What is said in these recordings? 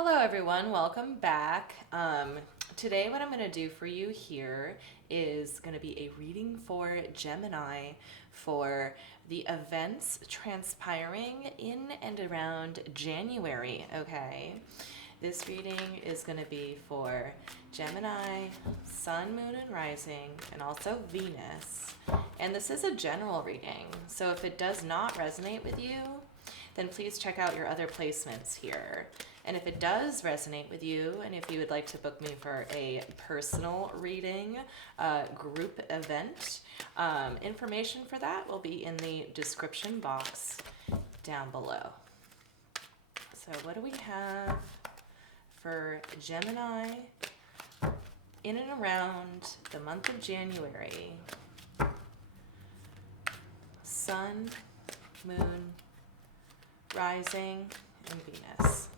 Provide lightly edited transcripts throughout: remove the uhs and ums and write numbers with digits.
Hello everyone, welcome back. Today what I'm going to do for you here is going to be a reading for Gemini for the events transpiring in and around January, okay? This reading is going to be for Gemini, Sun, Moon, and Rising, and also Venus. And this is a general reading, so if it does not resonate with you, then please check out your other placements here. And if it does resonate with you, and if you would like to book me for a personal reading, group event, information for that will be in the description box down below. So what do we have for Gemini in and around the month of January? Sun, Moon, Rising, and Venus.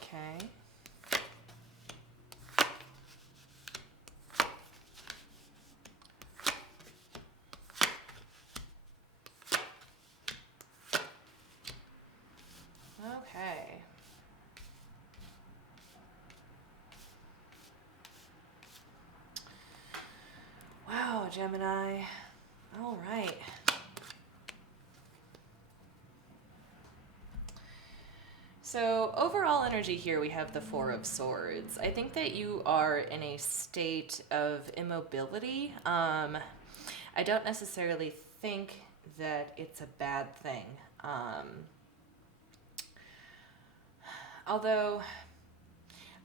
Okay. Okay. Wow, Gemini. All right. So overall energy here, we have the Four of Swords. I think that you are in a state of immobility. I don't necessarily think that it's a bad thing. Although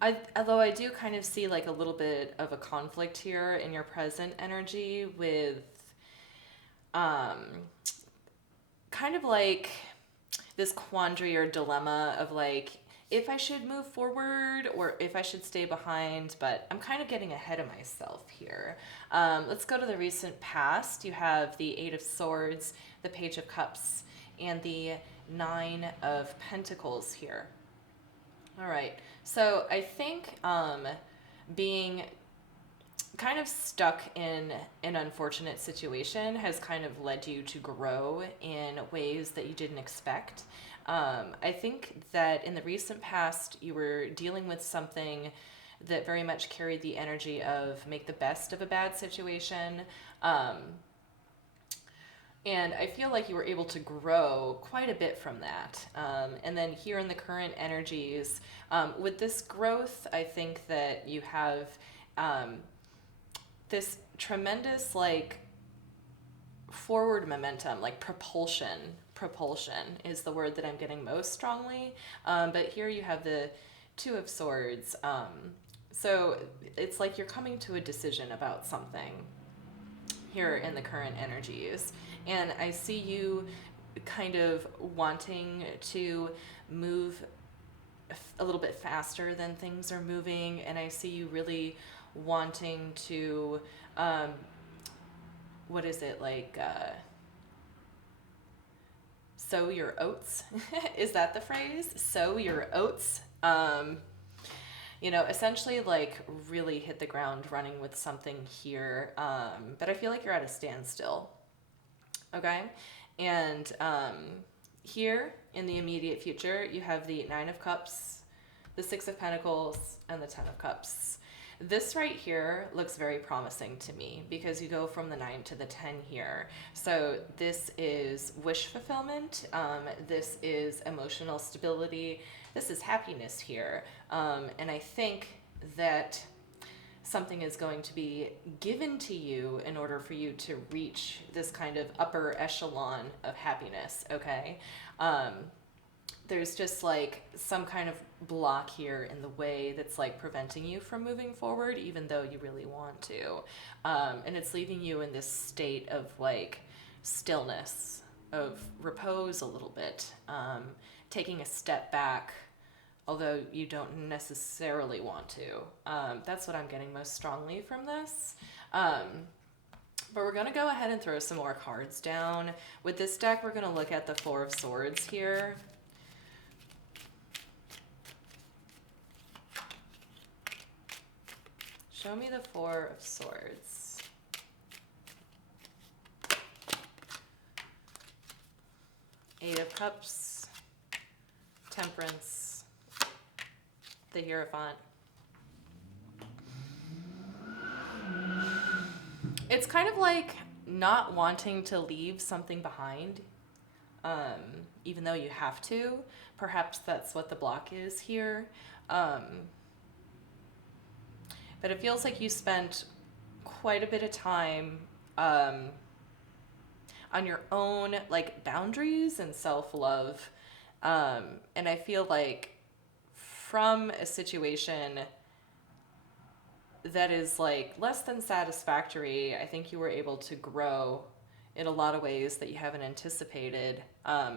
I do kind of see like a little bit of a conflict here in your present energy with kind of like this quandary or dilemma of like if I should move forward or if I should stay behind, but I'm kind of getting ahead of myself here. Let's go to the recent past. You have the Eight of Swords, the Page of Cups, and the Nine of Pentacles here. All right, so I think being kind of stuck in an unfortunate situation has kind of led you to grow in ways that you didn't expect. I think that in the recent past, you were dealing with something that very much carried the energy of make the best of a bad situation. And I feel like you were able to grow quite a bit from that. And then here in the current energies, with this growth, I think that you have this tremendous like forward momentum, like propulsion is the word that I'm getting most strongly. But here you have the Two of Swords. So it's like you're coming to a decision about something here in the current energies. And I see you kind of wanting to move a little bit faster than things are moving. And I see you really wanting to, what is it, like, sow your oats? Is that the phrase? Sow your oats? You know, essentially like really hit the ground running with something here. But I feel like you're at a standstill. Okay. And here in the immediate future, you have the Nine of Cups, the Six of Pentacles, and the Ten of Cups. This right here looks very promising to me because you go from the 9 to the 10 here. So this is wish fulfillment. This is emotional stability. This is happiness here. And I think that something is going to be given to you in order for you to reach this kind of upper echelon of happiness, okay? There's just like some kind of block here in the way that's like preventing you from moving forward, even though you really want to. And it's leaving you in this state of like stillness, of repose a little bit, taking a step back, although you don't necessarily want to. That's what I'm getting most strongly from this. But we're going to go ahead and throw some more cards down. With this deck, we're going to look at the Four of Swords here. Show me the Four of Swords. of Cups, Temperance, the Hierophant. It's kind of like not wanting to leave something behind, even though you have to. Perhaps that's what the block is here. But it feels like you spent quite a bit of time on your own like boundaries and self-love. And I feel like from a situation that is like less than satisfactory, I think you were able to grow in a lot of ways that you haven't anticipated. I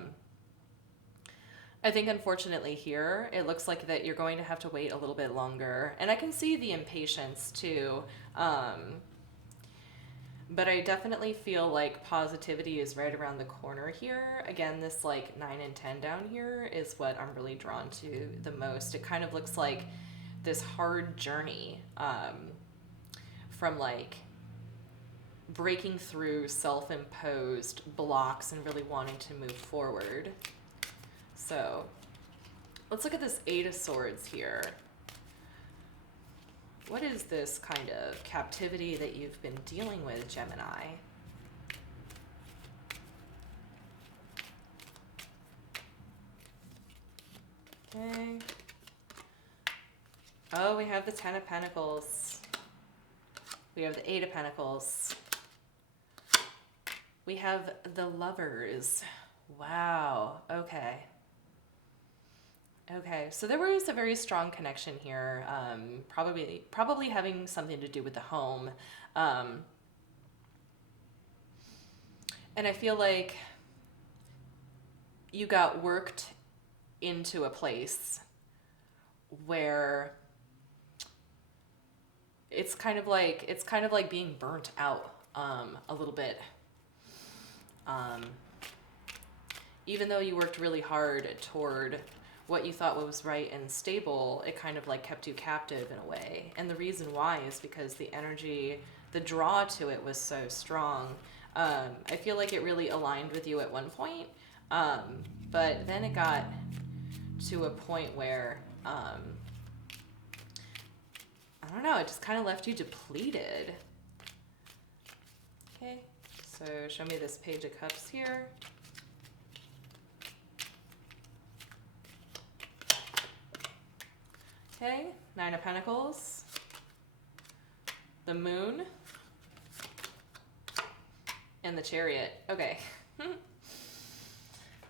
think unfortunately here, it looks like that you're going to have to wait a little bit longer. And I can see the impatience too. But I definitely feel like positivity is right around the corner here. Again, this like 9 and 10 down here is what I'm really drawn to the most. It kind of looks like this hard journey from like breaking through self-imposed blocks and really wanting to move forward. So let's look at this 8 of Swords here. What is this kind of captivity that you've been dealing with, Gemini? Okay. Oh, we have the 10 of Pentacles. We have the 8 of Pentacles. We have the Lovers. Wow. Okay. Okay, so there was a very strong connection here, probably having something to do with the home. And I feel like you got worked into a place where it's kind of like being burnt out a little bit. Even though you worked really hard toward what you thought was right and stable, it kind of like kept you captive in a way. And the reason why is because the energy, the draw to it was so strong. I feel like it really aligned with you at one point, but then it got to a point where, I don't know, it just kind of left you depleted. Okay, so show me this Page of Cups here. Okay, 9 of Pentacles, the Moon, and the Chariot. Okay.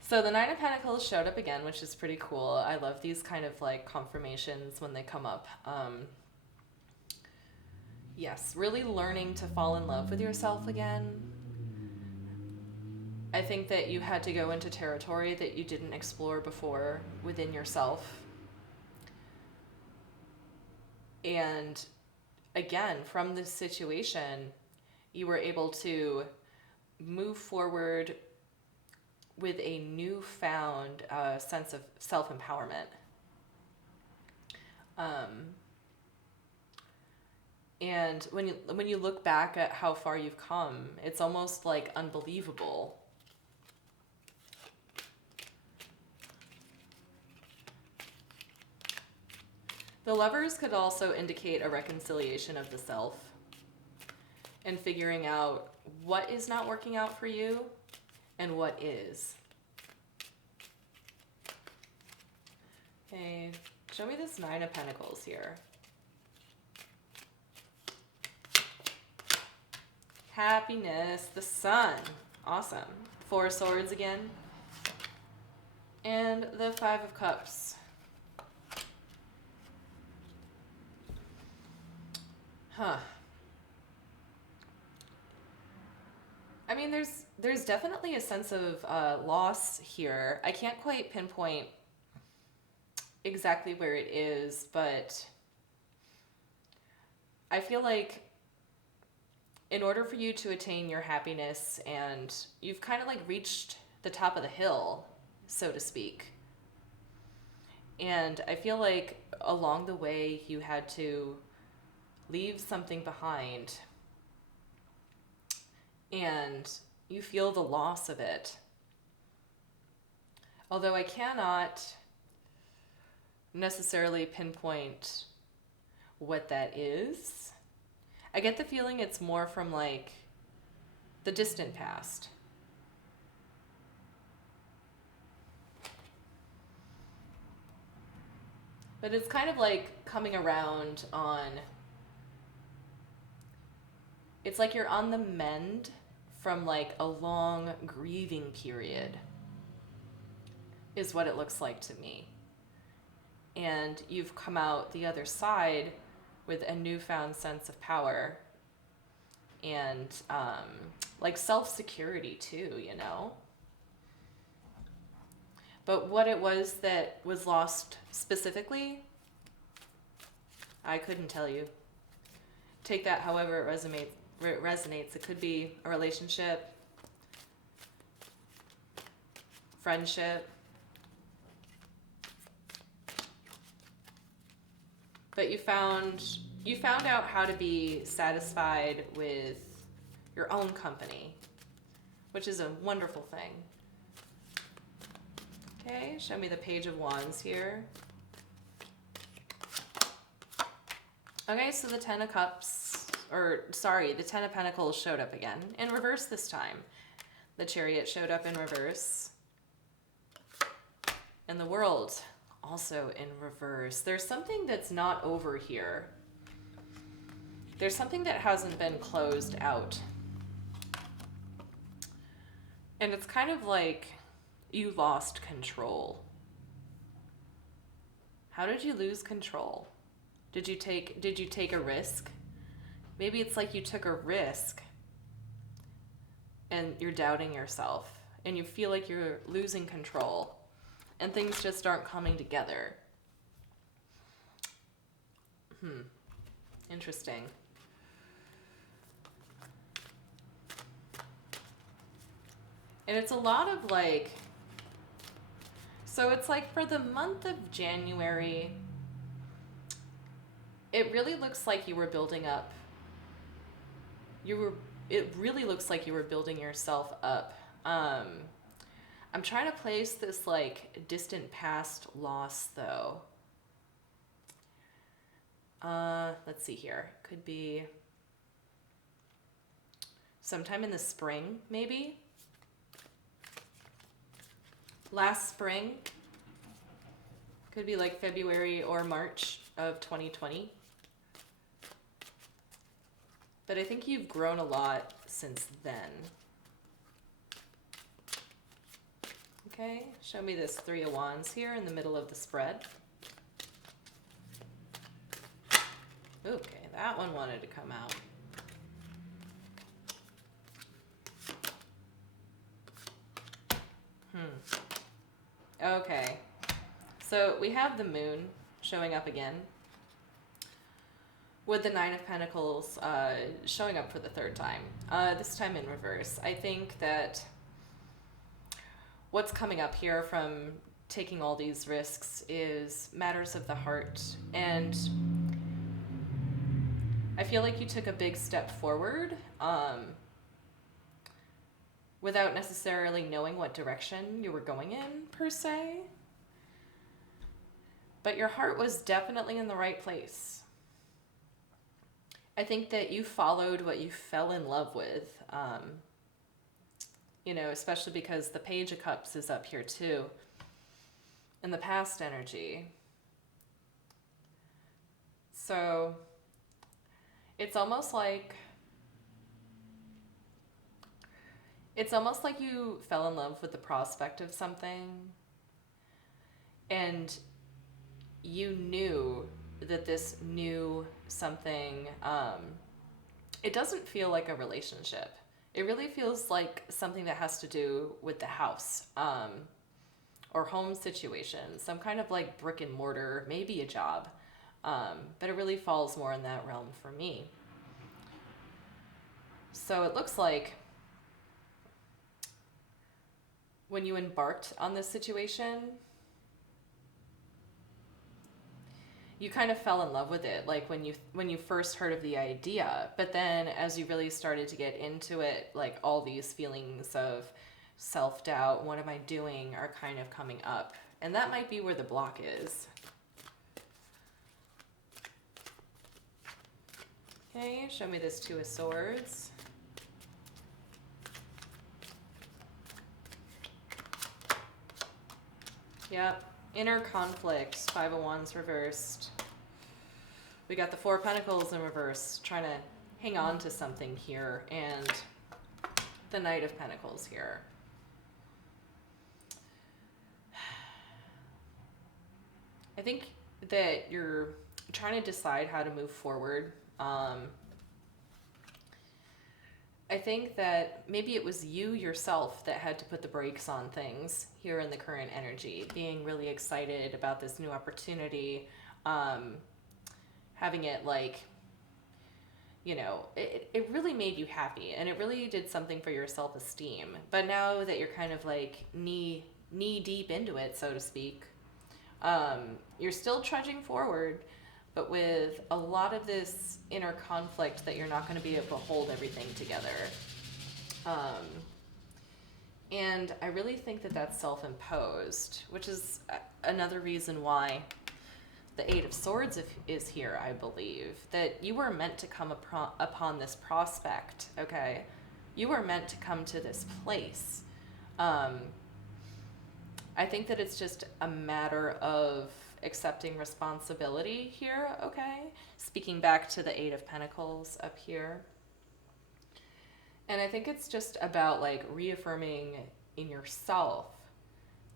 So the 9 of Pentacles showed up again, which is pretty cool. I love these kind of like confirmations when they come up. Yes, really learning to fall in love with yourself again. I think that you had to go into territory that you didn't explore before within yourself. And again, from this situation, you were able to move forward with a newfound sense of self-empowerment. And when you look back at how far you've come, it's almost like unbelievable. The Lovers could also indicate a reconciliation of the self and figuring out what is not working out for you and what is. Okay, show me this 9 of Pentacles here. Happiness, the Sun. Awesome. 4 of Swords again. And the 5 of Cups. Huh. I mean, there's definitely a sense of loss here. I can't quite pinpoint exactly where it is, but I feel like in order for you to attain your happiness, and you've kind of like reached the top of the hill, so to speak. And I feel like along the way you had to leave something behind, and you feel the loss of it. Although I cannot necessarily pinpoint what that is. I get the feeling it's more from like the distant past. But it's kind of like coming around on, it's like you're on the mend from like a long grieving period, is what it looks like to me. And you've come out the other side with a newfound sense of power and like self-security too, you know? But what it was that was lost specifically, I couldn't tell you. Take that however it resonates. It could be a relationship, friendship, but you found out how to be satisfied with your own company, which is a wonderful thing. Okay, show me the Page of Wands here. Okay, so the Ten of Cups, the Ten of Pentacles showed up again, in reverse this time. The Chariot showed up in reverse. And the World, also in reverse. There's something that's not over here. There's something that hasn't been closed out. And it's kind of like you lost control. How did you lose control? Did you take a risk? Maybe it's like you took a risk and you're doubting yourself and you feel like you're losing control and things just aren't coming together. Interesting. And it's a lot of like, so it's like for the month of January, it really looks like you were building up. It really looks like you were building yourself up. I'm trying to place this like distant past loss though. Let's see here. Could be sometime in the spring, maybe. Last spring. Could be like February or March of 2020. But I think you've grown a lot since then. Okay, show me this Three of Wands here in the middle of the spread. Okay, that one wanted to come out. Okay, so we have the Moon showing up again with the Nine of Pentacles showing up for the third time, this time in reverse. I think that what's coming up here from taking all these risks is matters of the heart, and I feel like you took a big step forward without necessarily knowing what direction you were going in, per se. But your heart was definitely in the right place. I think that you followed what you fell in love with, you know, especially because the Page of Cups is up here too, in the past energy. So it's almost like you fell in love with the prospect of something, and you knew that this new something, it doesn't feel like a relationship. It really feels like something that has to do with the house, or home situation, some kind of like brick and mortar, maybe a job. But it really falls more in that realm for me. So it looks like when you embarked on this situation, you kind of fell in love with it, like when you first heard of the idea. But then as you really started to get into it, like all these feelings of self-doubt, what am I doing, are kind of coming up. And that might be where the block is. Okay, show me this Two of Swords. Yep, inner conflict, Five of Wands reversed. We got the Four of Pentacles in reverse, trying to hang on to something here, and the Knight of Pentacles here. I think that you're trying to decide how to move forward. I think that maybe it was you yourself that had to put the brakes on things here in the current energy, being really excited about this new opportunity, having it like, you know, it really made you happy, and it really did something for your self-esteem. But now that you're kind of like knee deep into it, so to speak, you're still trudging forward, but with a lot of this inner conflict that you're not going to be able to hold everything together. And I really think that that's self-imposed, which is another reason why the Eight of Swords is here, I believe. That you were meant to come upon this prospect, okay? You were meant to come to this place. I think that it's just a matter of accepting responsibility here, okay? Speaking back to the Eight of Pentacles up here. And I think it's just about like reaffirming in yourself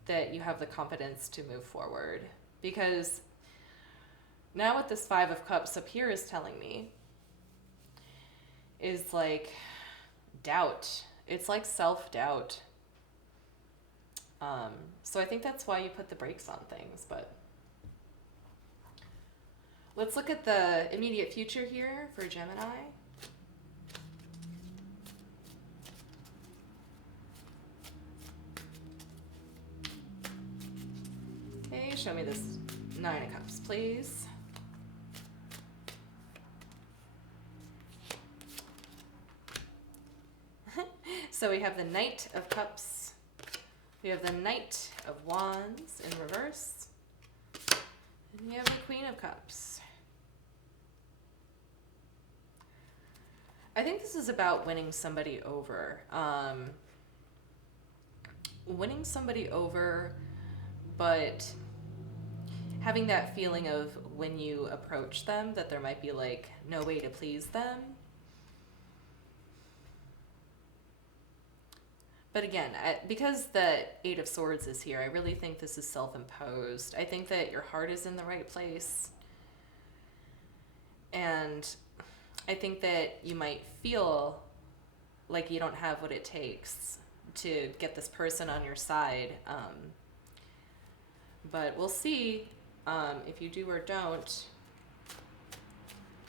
that you have the confidence to move forward. Because now what this Five of Cups up here is telling me is like doubt. It's like self-doubt. So I think that's why you put the brakes on things, but let's look at the immediate future here for Gemini. Okay, show me this Nine of Cups, please. So we have the Knight of Cups. We have the Knight of Wands in reverse. And we have the Queen of Cups. I think this is about winning somebody over. Winning somebody over, but having that feeling of when you approach them that there might be like no way to please them. But again, because the Eight of Swords is here, I really think this is self-imposed. I think that your heart is in the right place. And I think that you might feel like you don't have what it takes to get this person on your side. But we'll see if you do or don't.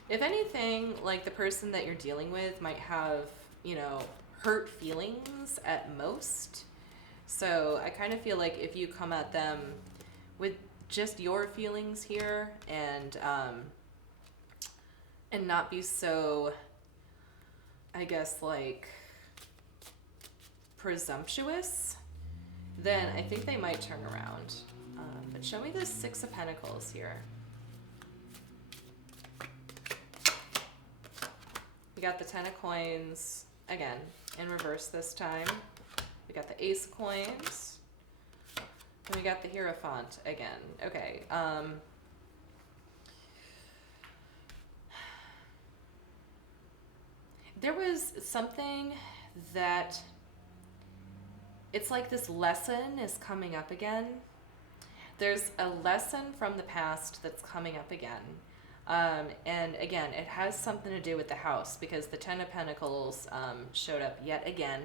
If anything, like the person that you're dealing with might have, you know, hurt feelings at most. So I kind of feel like if you come at them with just your feelings here and not be so, I guess, like presumptuous, then I think they might turn around. But show me the Six of Pentacles here. We got the Ten of Coins again in reverse this time. We got the Ace of Coins. And we got the Hierophant again. Okay. There was something that it's like this lesson is coming up again. There's a lesson from the past that's coming up again. And again, it has something to do with the house because the Ten of Pentacles showed up yet again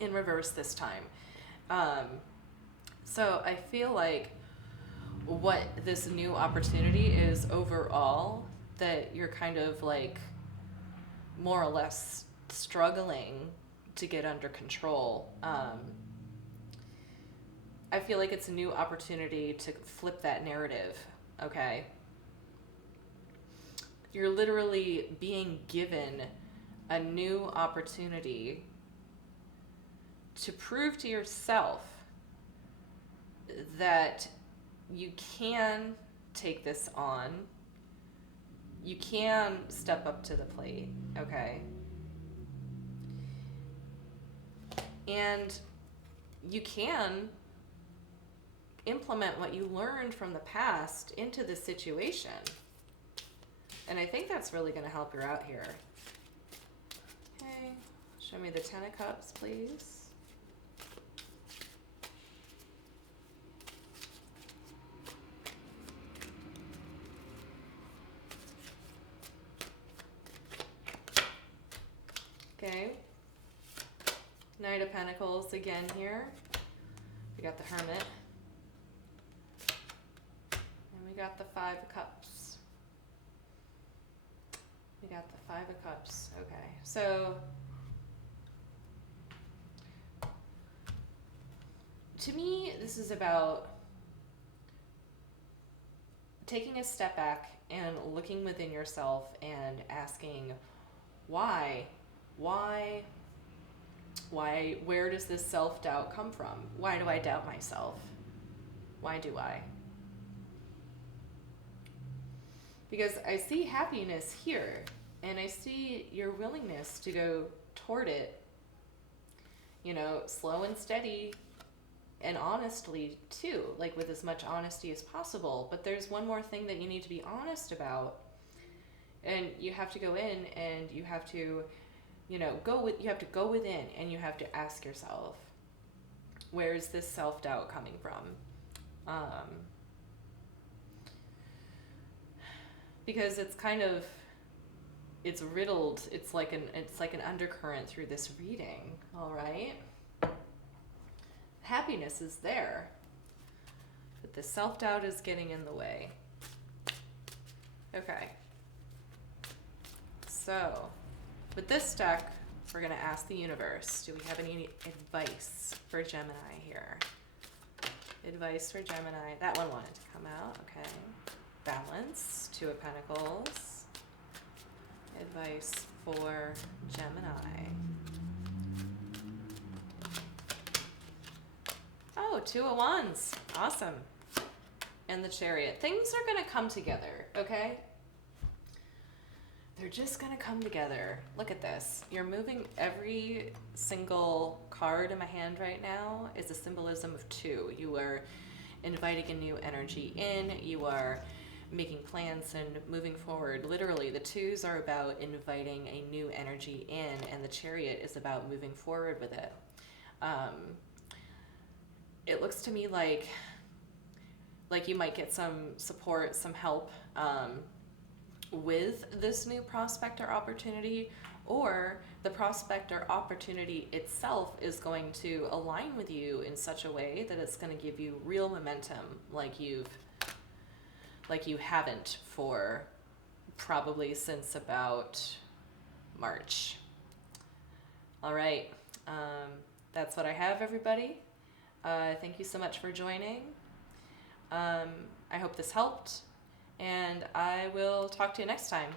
in reverse this time. So I feel like what this new opportunity is overall that you're kind of like more or less struggling to get under control. I feel like it's a new opportunity to flip that narrative, okay? You're literally being given a new opportunity to prove to yourself that you can take this on. You can step up to the plate, okay? And you can implement what you learned from the past into this situation. And I think that's really going to help you out here. Okay, show me the Ten of Cups, please. Okay, Knight of Pentacles again here. We got the Hermit. And we got the Five of Cups. We got the Five of Cups. Okay, so to me, this is about taking a step back and looking within yourself and asking why, where does this self-doubt come from? Why do I doubt myself? Why do I? Because I see happiness here, and I see your willingness to go toward it, you know, slow and steady, and honestly too, like with as much honesty as possible. But there's one more thing that you need to be honest about, and you have to go in and you have to, you know, you have to go within and you have to ask yourself, where is this self-doubt coming from? Because it's kind of, it's riddled. It's like an undercurrent through this reading. All right. Happiness is there, but the self-doubt is getting in the way. Okay. So, with this deck, we're going to ask the universe, do we have any advice for Gemini here? Advice for Gemini. That one wanted to come out. Okay. Balance. Two of Pentacles. Advice for Gemini. Oh, Two of Wands. Awesome. And the Chariot. Things are going to come together, okay? They're just going to come together. Look at this. You're moving. Every single card in my hand right now is a symbolism of two. You are inviting a new energy in. You are making plans and moving forward. Literally, the twos are about inviting a new energy in, and the Chariot is about moving forward with it. It looks to me like you might get some support, some help with this new prospect or opportunity, or the prospect or opportunity itself is going to align with you in such a way that it's going to give you real momentum like you haven't for probably since about March. All right. That's what I have, everybody. Thank you so much for joining. I hope this helped, and I will talk to you next time.